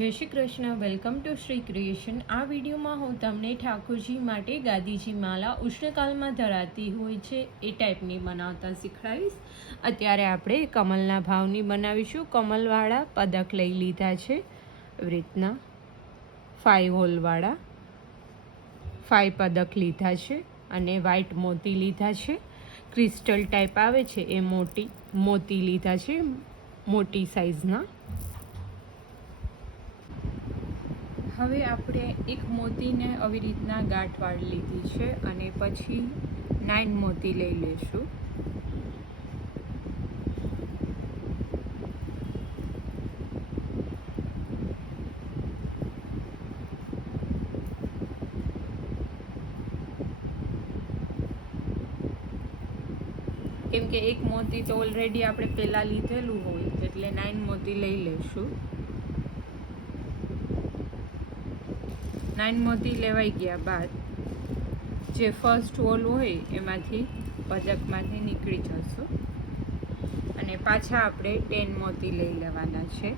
જય Shri Krishna. Welcome to Shri creation. આ વિડીયોમાં હું તમને ઠાકોરજી માટે ગાદીજી માલા ઉષ્ણકાળમાં ધરાતી હોય છે એ ટાઈપની બનાવતા શીખવાડીશ. અત્યારે આપણે કમલના ભાવની બનાવીશું. કમલવાળા પદક લઈ લીધા છે, એવી રીતના 5 હોલવાળા 5 પદક લીધા છે અને વ્હાઈટ મોતી લીધા છે. ક્રિસ્ટલ ટાઈપ આવે છે એ મોતી લીધા છે, મોટી સાઇઝના. હવે આપણે એક મોતીને આવી રીતના ગાંઠ વાળી લીધી છે અને પછી 9 મોતી લઈ લેશું. કેમ કે એક મોતી તો ઓલરેડી આપણે પહેલાં લીધેલું હોય એટલે 9 મોતી લઈ લેશું. 9 મોતી લેવાઈ ગયા બાદ જે ફર્સ્ટ હોલ હોય એમાંથી પદકમાંથી નીકળી જશું અને પાછા આપણે 10 મોતી લઈ લેવાના છે.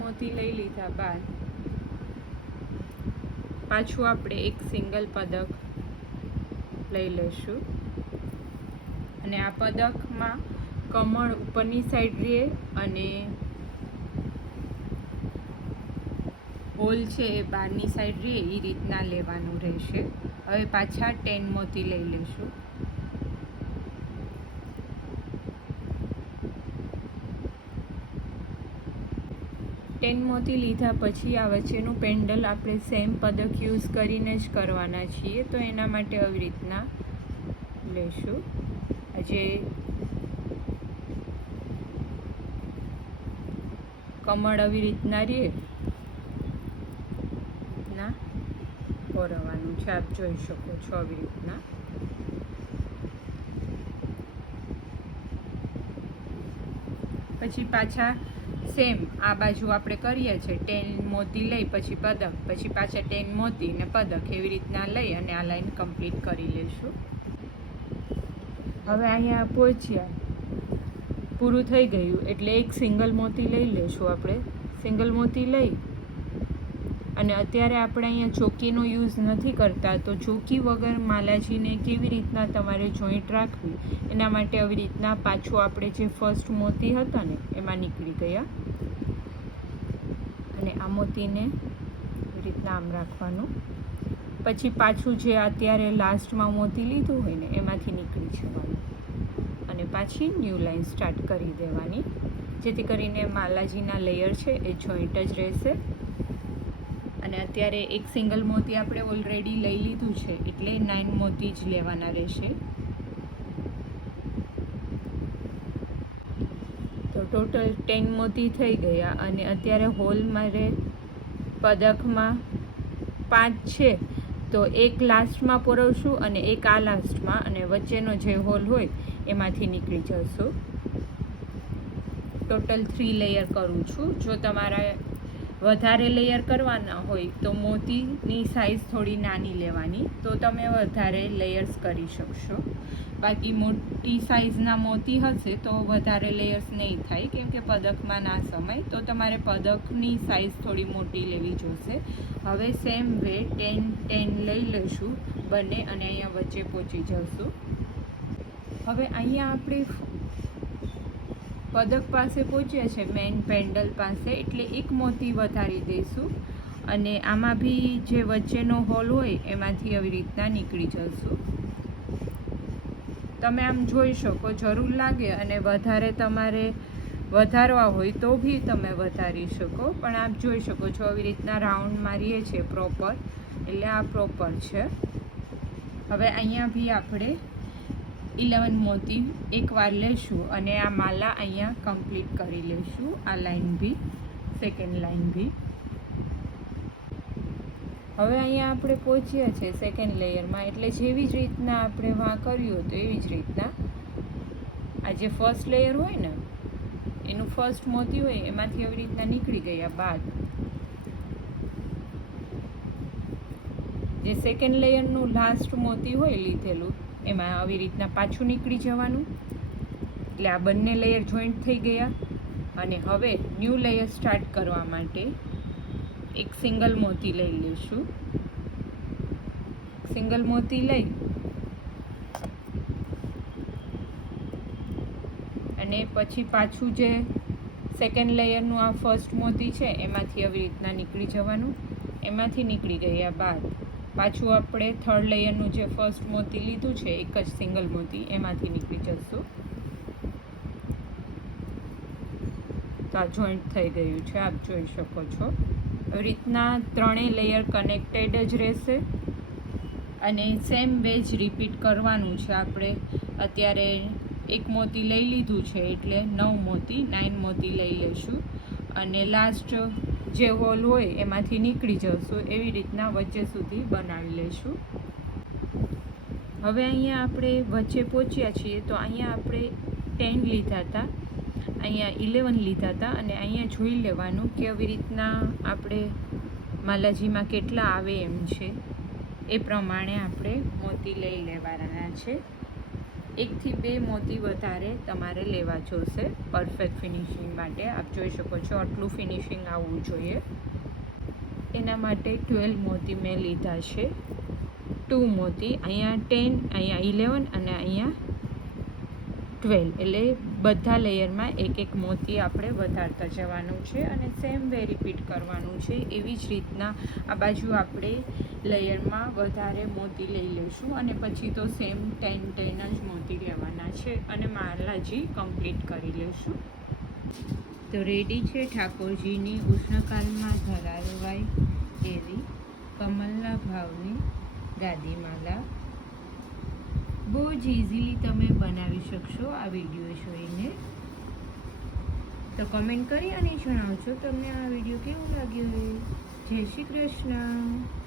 મોતી લઈ લીધા બાદ પાછું આપણે એક સિંગલ પદક લઈ લેશું અને આ પદકમાં કમળ ઉપરની સાઈડ રહે અને હોલ છે એ બહારની સાઈડ રહે એ રીતના લેવાનું રહેશે. હવે પાછા 10 મોતી લઈ લેશું. મોતી લીધા પછી આ વચ્ચેનું પેન્ડલ આપણે સેમ પદક યુઝ કરીને જ કરવાના છીએ, તો એના માટે આવી રીતના લેશું. જે કમળ આવી રીતના રહે ના ઓરવાનું છે, આપ જોઈ શકો છો આવી રીતના. પછી પાછા સેમ આ બાજુ આપણે કરીએ છીએ 10 મોતી લઈ પછી પદક, પછી પાછા 10 મોતી ને પદક એવી રીતના લઈ અને આ લાઈન કમ્પ્લીટ કરી લઈશું. હવે અહીંયા પહોંચ્યા, પૂરું થઈ ગયું એટલે એક સિંગલ મોતી લઈ લઈશું. આપણે સિંગલ મોતી લઈ અને અત્યારે આપણે અહીંયા ચોકીનો યુઝ નથી કરતા, તો ચોકી વગર માલાજીને કેવી રીતના તમારે જોઈન્ટ રાખવી એના માટે આવી રીતના પાછું આપણે જે ફર્સ્ટ મોતી હતા ને એમાં નીકળી ગયા અને આ મોતીને એવી રીતના આમ રાખવાનું. પછી પાછું જે અત્યારે લાસ્ટમાં મોતી લીધું હોય ને એમાંથી નીકળી જવાનું અને પાછી ન્યૂ લાઈન સ્ટાર્ટ કરી દેવાની, જેથી કરીને માલાજીના લેયર છે એ જોઈન્ટ જ રહેશે. અને અત્યારે એક સિંગલ મોતી આપણે ઓલરેડી લઈ લીધું છે એટલે 9 મોતી જ લેવાના રહેશે. તો ટોટલ 10 મોતી થઈ ગયા અને અત્યારે હોલ મારે પદકમાં 5 છે, તો એક લાસ્ટમાં પરોવશું અને એક આ લાસ્ટમાં, અને વચ્ચેનો જે હોલ હોય એમાંથી નીકળી જશું. ટોટલ 3 લેયર કરું છું. જો તમારા વધારે લેયર કરવાના હોય તો મોતીની સાઇઝ થોડી નાની લેવાની, તો તમે વધારે લેયર્સ કરી શકશો. બાકી મોટી સાઇઝના મોતી હશે તો વધારે લેયર્સ નહીં થાય, કેમ કે પદકમાં ના સમાય, તો તમારે પદકની સાઇઝ થોડી મોટી લેવી જોશે. હવે સેમ વે 10 લઈ લઈશું બંને અને અહીંયા વચ્ચે પહોંચી જશું. હવે અહીંયા આપણે પદક પાસે પહોંચ્યા છે મેઇન પેન્ડલ પાસે, એટલે એક મોતી વધારી દઈશું અને આમાં બી જે વચ્ચેનો હોલ હોય એમાંથી આવી રીતના નીકળી જશું. તમે આમ જોઈ શકો, જરૂર લાગે અને વધારે તમારે વધારવા હોય તો બી તમે વધારી શકો, પણ આપ જોઈ શકો છો આવી રીતના રાઉન્ડ મારીએ છીએ પ્રોપર, એટલે આ પ્રોપર છે. હવે અહીંયા બી આપણે 11 મોતી એકવાર લેશું અને આ માલા અહીંયા કમ્પ્લીટ કરી લઈશું. આ લાઈન બી, સેકન્ડ લાઈન બી. હવે અહીંયા આપણે પહોંચ્યા છે સેકન્ડ લેયરમાં, એટલે જેવી જ રીતના આપણે વાં કર્યું હતું એવી જ રીતના આ જે ફર્સ્ટ લેયર હોય ને એનું ફર્સ્ટ મોતી હોય એમાંથી આવી રીતના નીકળી ગયા બાદ જે સેકન્ડ લેયરનું લાસ્ટ મોતી હોય લીધેલું એમાં આવી રીતના પાછું નીકળી જવાનું. એટલે આ બંને લેયર જોઈન્ટ થઈ ગયા. અને હવે ન્યૂ લેયર સ્ટાર્ટ કરવા માટે એક સિંગલ મોતી લઈ લઈશું. સિંગલ મોતી લઈ અને પછી પાછું જે સેકન્ડ લેયરનું આ ફર્સ્ટ મોતી છે એમાંથી આવી રીતના નીકળી જવાનું. એમાંથી નીકળી ગયા બાદ પાછું આપણે થર્ડ લેયરનું જે ફર્સ્ટ મોતી લીધું છે એક જ સિંગલ મોતી એમાંથી નીકળી જશું. તો આ જોઈન્ટ થઈ ગયું છે, આપ જોઈ શકો છો. આવી રીતના ત્રણેય લેયર કનેક્ટેડ જ રહેશે અને સેમ વે જ રિપીટ કરવાનું છે. આપણે અત્યારે એક મોતી લઈ લીધું છે એટલે 9 મોતી 9 મોતી લઈ લઈશું અને લાસ્ટ જે હોલ હોય એમાંથી નીકળી જશું. એવી રીતના વચ્ચે સુધી બનાવી લઈશું. હવે અહીંયા આપણે વચ્ચે પહોંચ્યા છીએ તો અહીંયા આપણે 10 લીધા હતા, અહીંયા 11 લીધા હતા અને અહીંયા જોઈ લેવાનું કે આવી રીતના આપણે માલાજીમાં કેટલા આવે એમ છે એ પ્રમાણે આપણે મોતી લઈ લેવાના છે. 1 થી 2 મોતી વધારે તમારે લેવા જોશે પરફેક્ટ ફિનિશિંગ માટે. આપ જોઈ શકો છો આટલું ફિનિશિંગ આવવું જોઈએ. એના માટે 12 મોતી મેં લીધા છે. 2 મોતી, અહીંયા 10, અહીંયા 11 અને અહીંયા 12. એટલે બધા લેયરમાં એક એક મોતી આપણે વધારતા જવાનું છે અને સેમ વે રિપીટ કરવાનું છે. એવી જ રીતના આ બાજુ આપણે લેયરમાં વધારે મોતી લઈ લઈશું અને પછી તો સેમ 10 જ મોતી લેવાના છે અને માલાજી કમ્પ્લીટ કરી લઈશું. તો રેડી છે ઠાકોરજીની ઉષ્ણકાલમાં ધરાવાય એવી કમલના ભાવની ગાદીમાલા. બહુ જ ઇઝીલી તમે બનાવી શકશો આ વિડીયો જોઈને. તો કમેન્ટ કરી અને જણાવજો તમને આ વિડીયો કેવો લાગ્યો. જય શ્રી કૃષ્ણ.